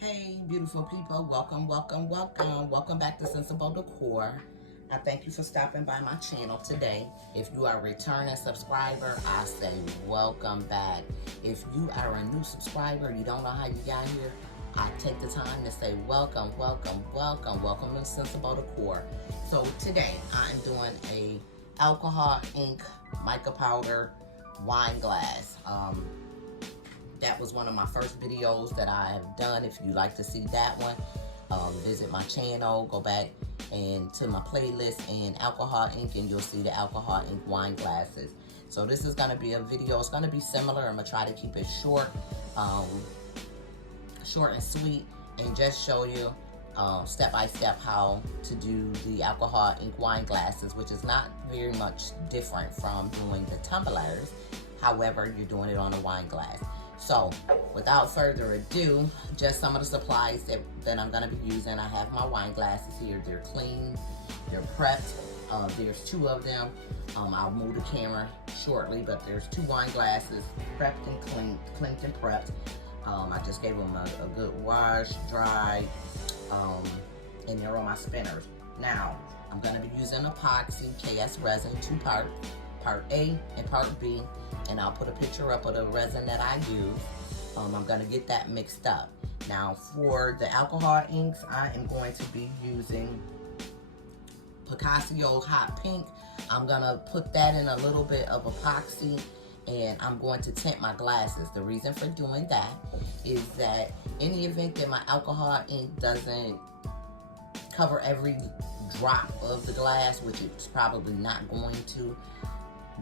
Hey, beautiful people. Welcome back to Sensible Decor. I thank you for stopping by my channel today. If you are a returning subscriber, I say welcome back. If you are a new subscriber, you don't know how you got here, I take the time to say welcome to Sensible Decor. So today, I'm doing a alcohol ink mica powder wine glass. That was one of my first videos that I have done. If you'd like to see that one, visit my channel, go back and to my playlist and alcohol ink, and you'll see the alcohol ink wine glasses. So this is going to be a video. It's going to be similar. I'm going to try to keep it short and sweet, and just show you step by step how to do the alcohol ink wine glasses, which is not very much different from doing the tumblers. However, you're doing it on a wine glass. So, without further ado, just some of the supplies that I'm going to be using. I have my wine glasses here. They're clean, they're prepped. There's two of them. I'll move the camera shortly, but there's two wine glasses, prepped and cleaned and prepped. I just gave them a good wash, dry, and they're on my spinners. Now, I'm going to be using epoxy KS resin, two-part. Part A and Part B, and I'll put a picture up of the resin that I use. I'm going to get that mixed up. Now for the alcohol inks, I am going to be using Picasso Hot Pink. I'm going to put that in a little bit of epoxy, and I'm going to tint my glasses. The reason for doing that is that in the event that my alcohol ink doesn't cover every drop of the glass, which it's probably not going to,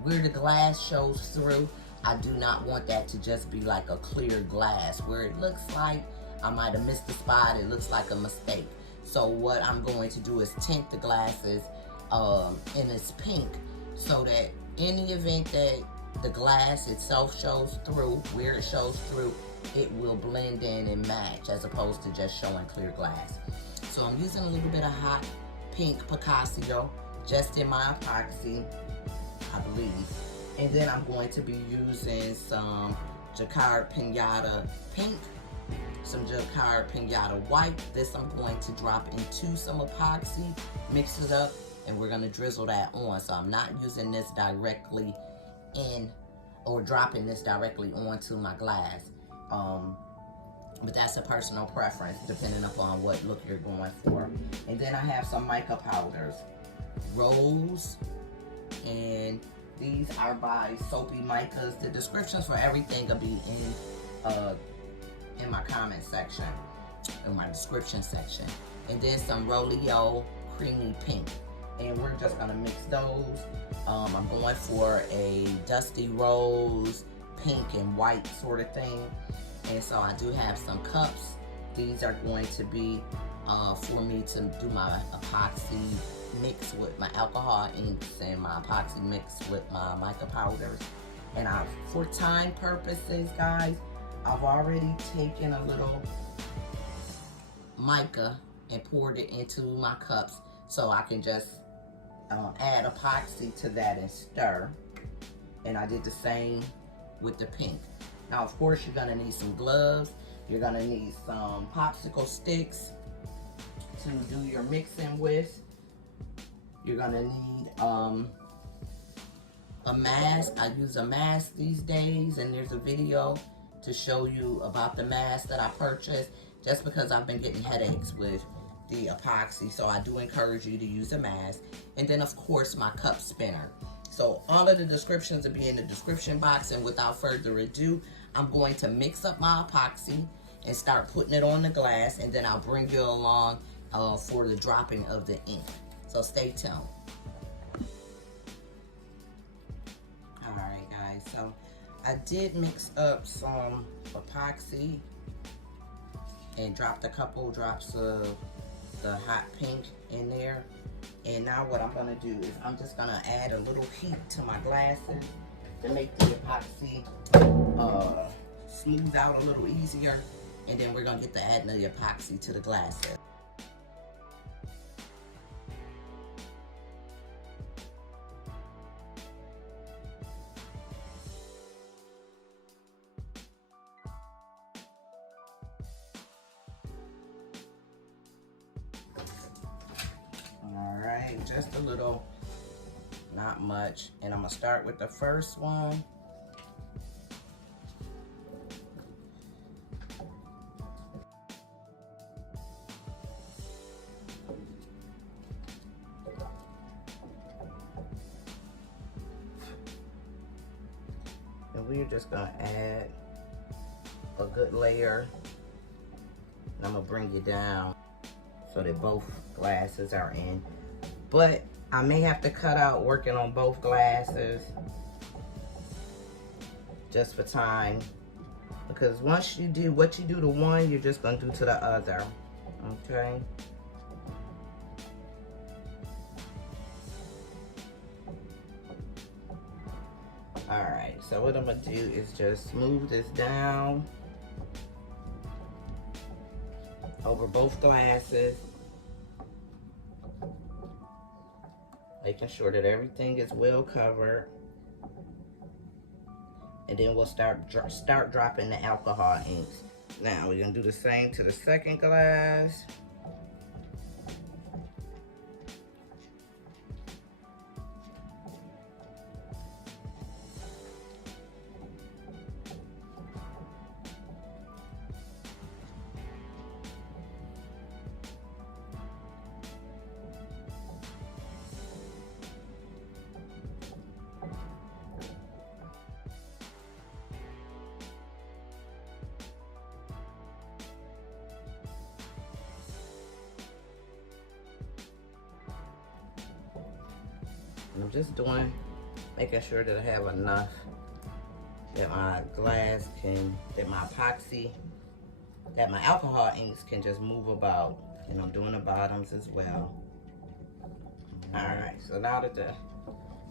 where the glass shows through, I do not want that to just be like a clear glass where it looks like I might have missed the spot, it looks like a mistake. So what I'm going to do is tint the glasses in this pink, so that in the event that the glass itself shows through, where it shows through, it will blend in and match, as opposed to just showing clear glass. So I'm using a little bit of hot pink Picasso just in my epoxy, I believe. And then I'm going to be using some Jacquard Pinata pink, some Jacquard Pinata white. This I'm going to drop into some epoxy, mix it up, and we're going to drizzle that on. So I'm not using this directly in, or dropping this directly onto my glass. But that's a personal preference depending upon what look you're going for. And then I have some mica powders, Rose, and these are by Soapy Micas. The descriptions for everything will be in my comment section, in my description section. And then some Rolio Creamy Pink. And we're just gonna mix those. I'm going for a dusty rose, pink and white sort of thing. And so I do have some cups. These are going to be for me to do my epoxy mix with my alcohol inks and my epoxy mix with my mica powders. And for time purposes, guys, I've already taken a little mica and poured it into my cups, so I can just add epoxy to that and stir. And I did the same with the pink. Now, of course, you're gonna need some gloves. You're gonna need some popsicle sticks to do your mixing with. You're gonna need a mask. I use a mask these days, and there's a video to show you about the mask that I purchased, just because I've been getting headaches with the epoxy. So I do encourage you to use a mask. And then, of course, my cup spinner. So all of the descriptions will be in the description box, and without further ado, I'm going to mix up my epoxy and start putting it on the glass, and then I'll bring you along for the dropping of the ink. So stay tuned. Alright guys, so I did mix up some epoxy and dropped a couple drops of the hot pink in there. And now what I'm going to do is I'm just going to add a little heat to my glasses to make the epoxy smooth out a little easier. And then we're going to get to adding the epoxy to the glasses. take just a little, not much, and I'm gonna start with the first one. And we're just gonna add a good layer. And I'm gonna bring it down so that both glasses are in. But I may have to cut out working on both glasses just for time. Because once you do what you do to one, you're just gonna do to the other, okay? All right, so what I'm gonna do is just smooth this down over both glasses, making sure that everything is well covered. And then we'll start dropping the alcohol inks. Now we're gonna do the same to the second glass. And I'm just making sure that I have enough that my glass that my epoxy, that my alcohol inks can just move about. And I'm doing the bottoms as well. All right, so now that the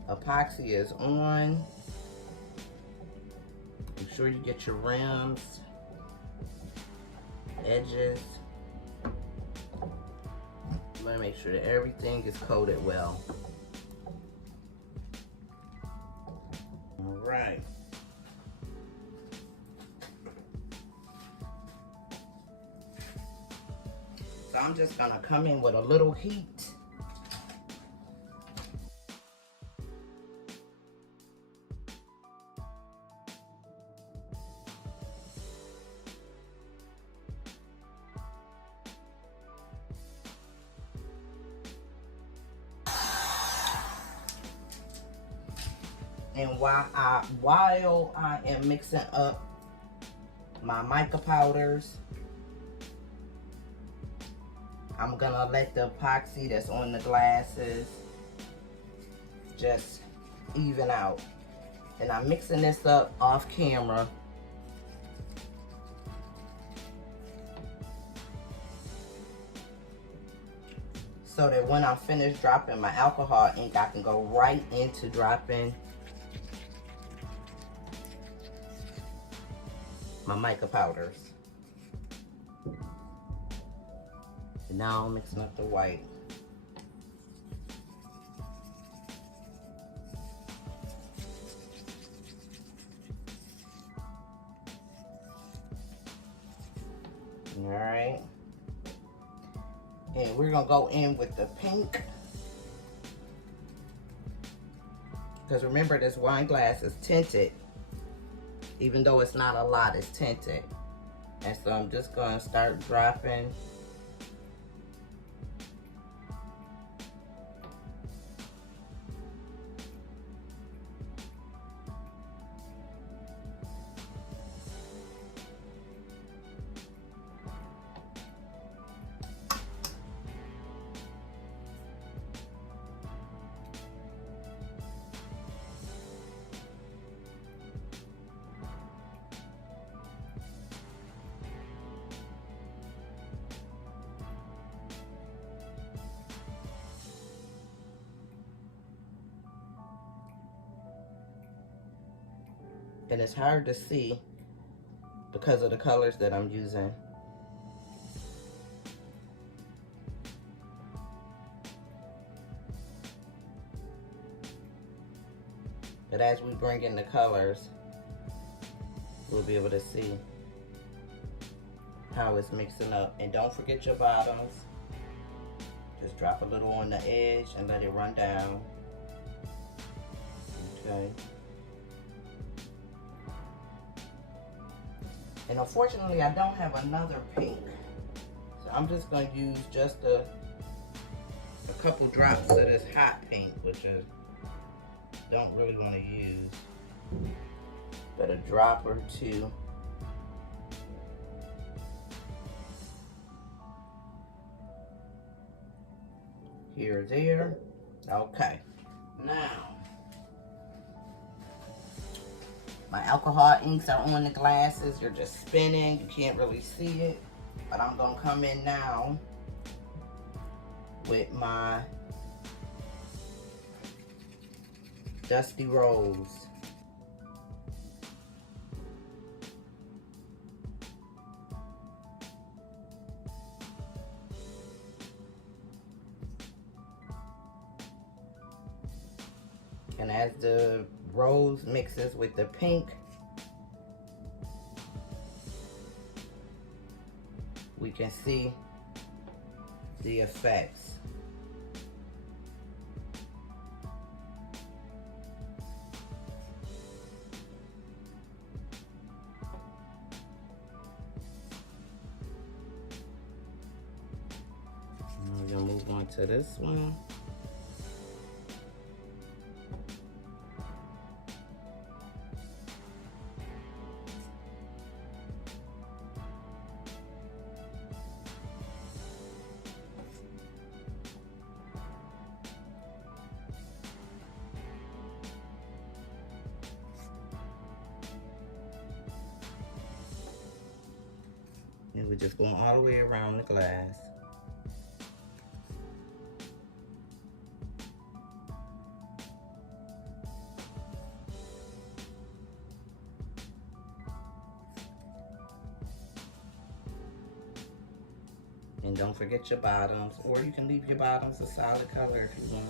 epoxy is on, make sure you get your rims, edges. I'm gonna make sure that everything is coated well. All right. So I'm just gonna come in with a little heat. And while I am mixing up my mica powders, I'm gonna let the epoxy that's on the glasses just even out. And I'm mixing this up off camera. So that when I'm finished dropping my alcohol ink, I can go right into dropping my mica powders. And now I'm mixing up the white. All right. And we're gonna go in with the pink. Because remember, this wine glass is tinted. Even though it's not a lot, it's tinted. And so I'm just gonna start dropping. And it's hard to see because of the colors that I'm using. But as we bring in the colors, we'll be able to see how it's mixing up. And don't forget your bottoms. Just drop a little on the edge and let it run down. Okay. And unfortunately, I don't have another pink. So I'm just going to use just a couple drops of this hot pink, which I don't really want to use. But a drop or two. Here or there. Okay. Now, my alcohol inks are on the glasses. You're just spinning. You can't really see it. But I'm going to come in now with my Dusty Rose. And as the rose mixes with the pink, we can see the effects. I'm gonna move on to this one. And we're just going all the way around the glass. And don't forget your bottoms, or you can leave your bottoms a solid color if you want.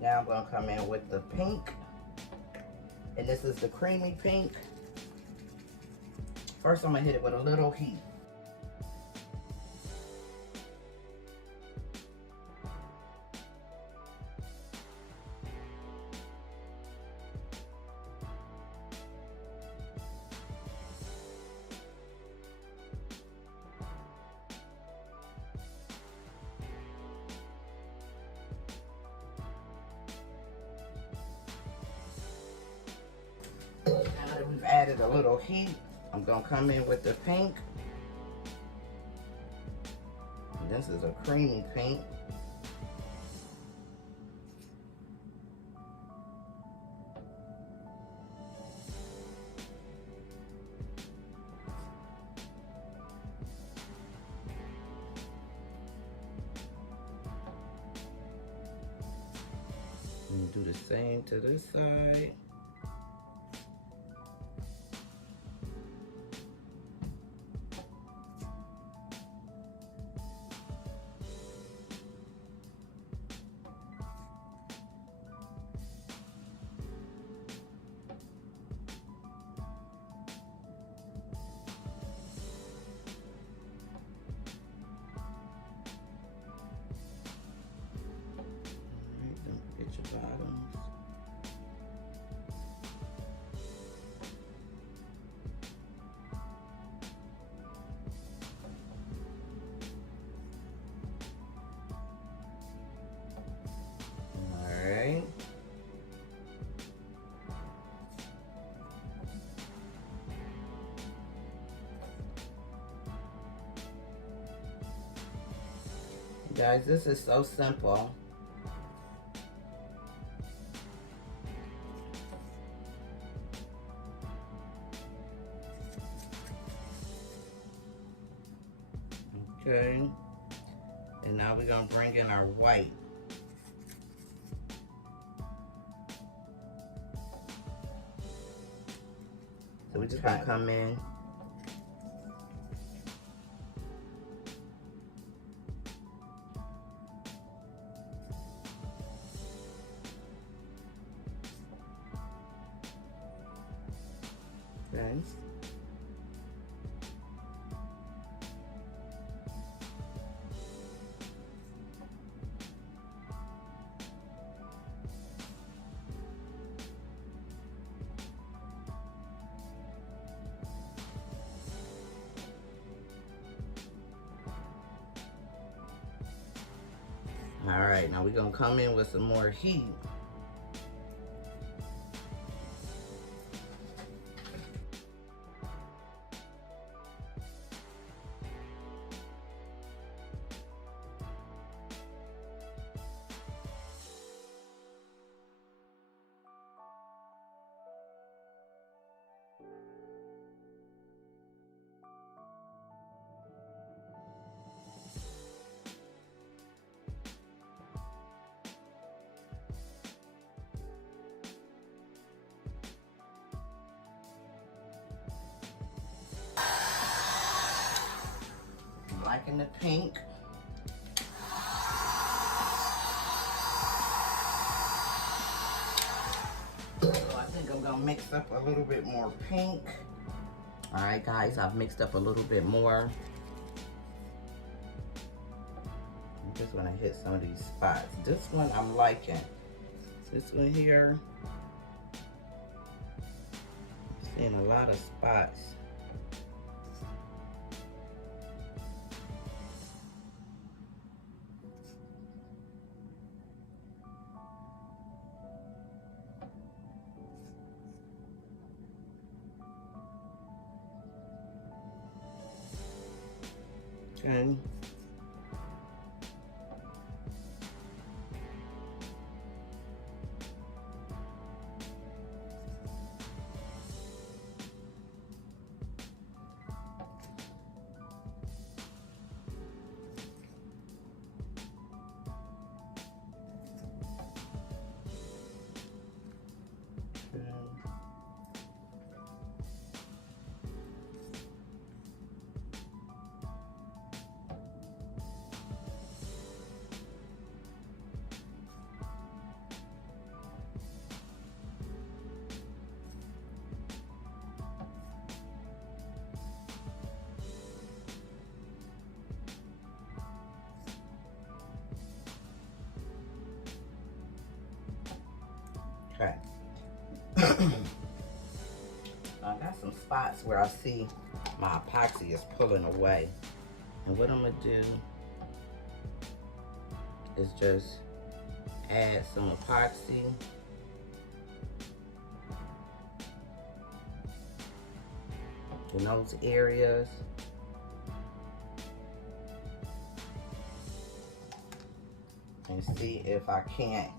Now I'm going to come in with the pink. And this is the creamy pink. First I'm going to hit it with a little heat. Now that we've added a little heat, I'm going to come in with the pink. This is a creamy pink. And do the same to this side. Bottoms. Guys, this is so simple. Okay, and now we're gonna bring in our white. So we're just gonna come in. Okay. All right, now we're gonna come in with some more heat. I'm liking the pink. So I think I'm gonna mix up a little bit more pink. All right, guys, I've mixed up a little bit more. I'm just gonna hit some of these spots. This one I'm liking. This one here, I'm seeing a lot of spots. Okay. Okay. I got some spots where I see my epoxy is pulling away. And what I'm gonna do is just add some epoxy. In those areas. And see if I can't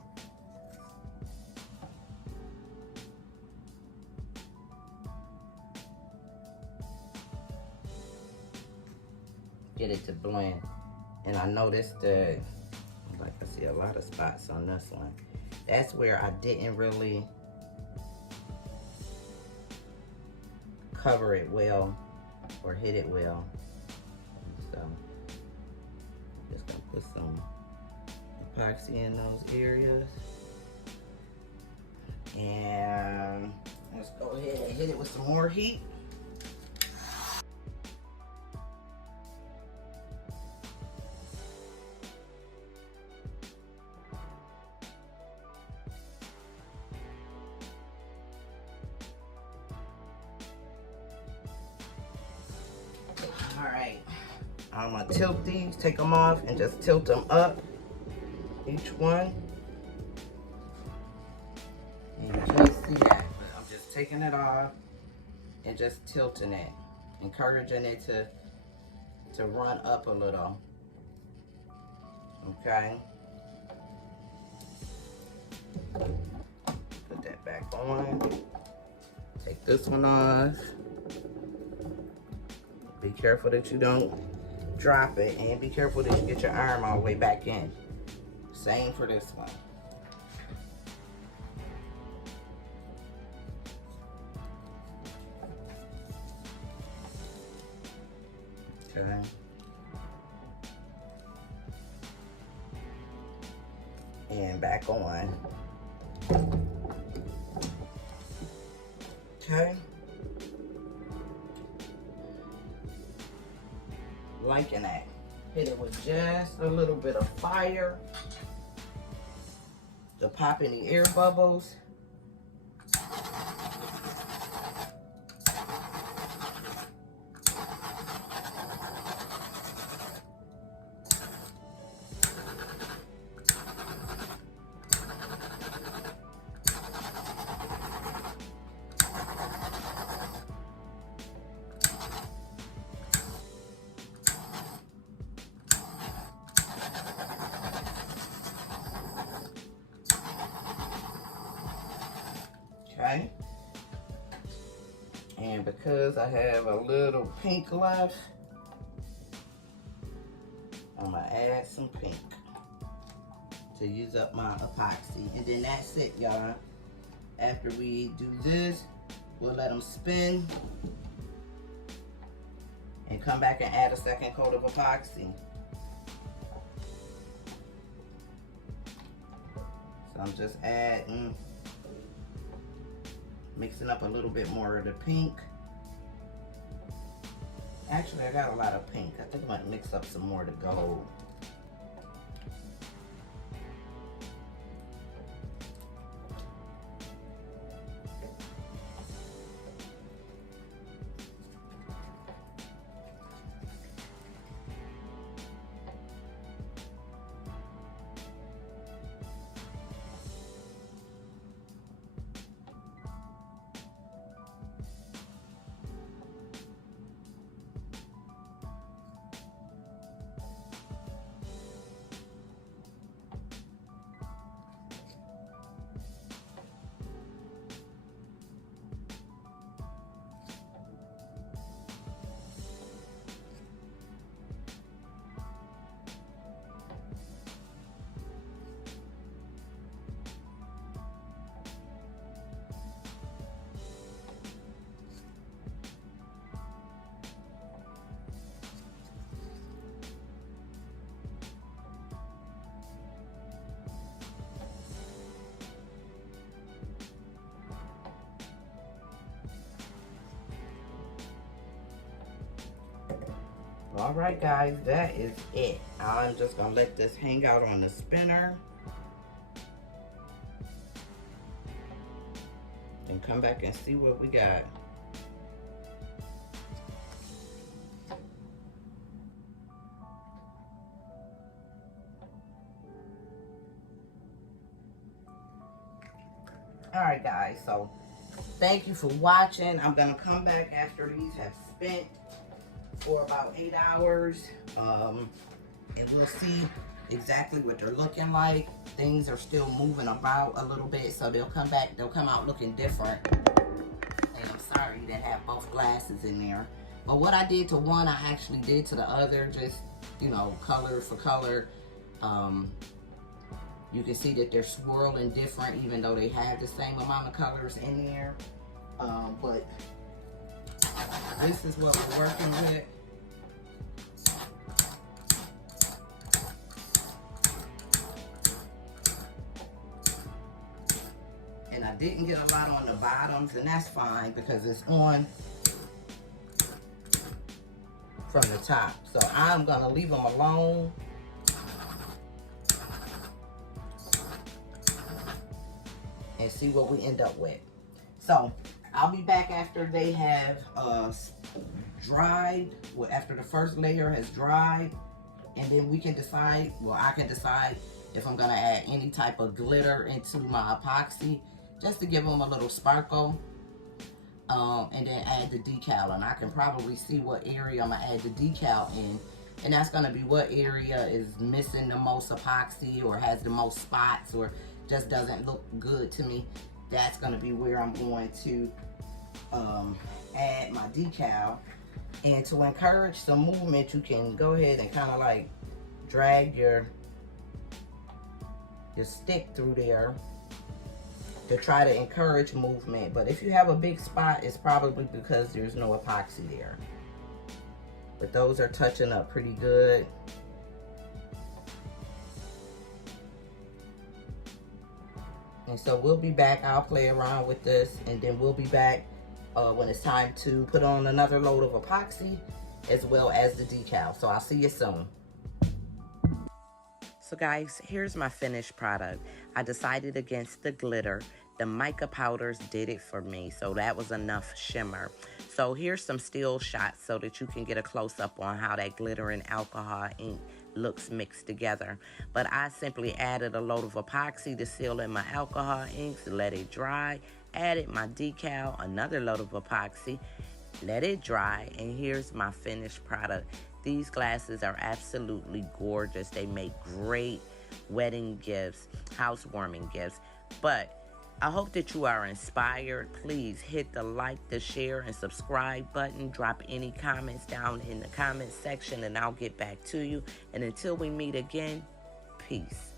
get it to blend. And I noticed that, like, I see a lot of spots on this one. That's where I didn't really cover it well or hit it well. So I'm just gonna put some epoxy in those areas. And let's go ahead and hit it with some more heat. All right, I'm gonna tilt these, take them off, and just tilt them up, each one. And you can't see that, but I'm just taking it off and just tilting it, encouraging it to run up a little. Okay. Put that back on. Take this one off. Be careful that you don't drop it, and be careful that you get your arm all the way back in. Same for this one. Okay. And back on. Okay. Liking that. Hit it with just a little bit of fire to pop any air bubbles. Okay, and because I have a little pink left, I'm gonna add some pink to use up my epoxy, and then that's it, y'all. After we do this, we'll let them spin and come back and add a second coat of epoxy. So I'm just adding, mixing up a little bit more of the pink. Actually, I got a lot of pink. I think I might mix up some more of the gold. All right, guys, that is it. I'm just gonna let this hang out on the spinner and come back and see what we got. All right, guys, so thank you for watching. I'm gonna come back after these have spent for about 8 hours, and we'll see exactly what they're looking like. Things are still moving about a little bit, so they'll come out looking different. And I'm sorry you didn't have both glasses in there, but what I did to one, I actually did to the other, just, you know, color for color. You can see that they're swirling different, even though they have the same amount of colors in there. But this is what we're working with. And I didn't get a lot on the bottoms, and that's fine because it's on from the top. So I'm gonna leave them alone. And see what we end up with. So I'll be back after they have dried, well, after the first layer has dried, and then we can decide, well, I can decide if I'm gonna add any type of glitter into my epoxy, just to give them a little sparkle, and then add the decal. And I can probably see what area I'm gonna add the decal in, And that's going to be what area is missing the most epoxy or has the most spots or just doesn't look good to me. That's going to be where I'm going to add my decal. And to encourage some movement, you can go ahead and kind of like drag your stick through there to try to encourage movement. But if you have a big spot, it's probably because there's no epoxy there. But those are touching up pretty good. And so we'll be back. I'll play around with this, and then we'll be back when it's time to put on another load of epoxy as well as the decal. So I'll see you soon. So guys, here's my finished product. I decided against the glitter. The mica powders did it for me, so that was enough shimmer. So here's some still shots so that you can get a close-up on how that glitter and alcohol ink looks mixed together. But I simply added a load of epoxy to seal in my alcohol inks, let it dry, added my decal, another load of epoxy, let it dry, and here's my finished product. These glasses are absolutely gorgeous. They make great wedding gifts, housewarming gifts. But I hope that you are inspired. Please hit the like, the share, and subscribe button. Drop any comments down in the comment section, and I'll get back to you. And until we meet again, peace.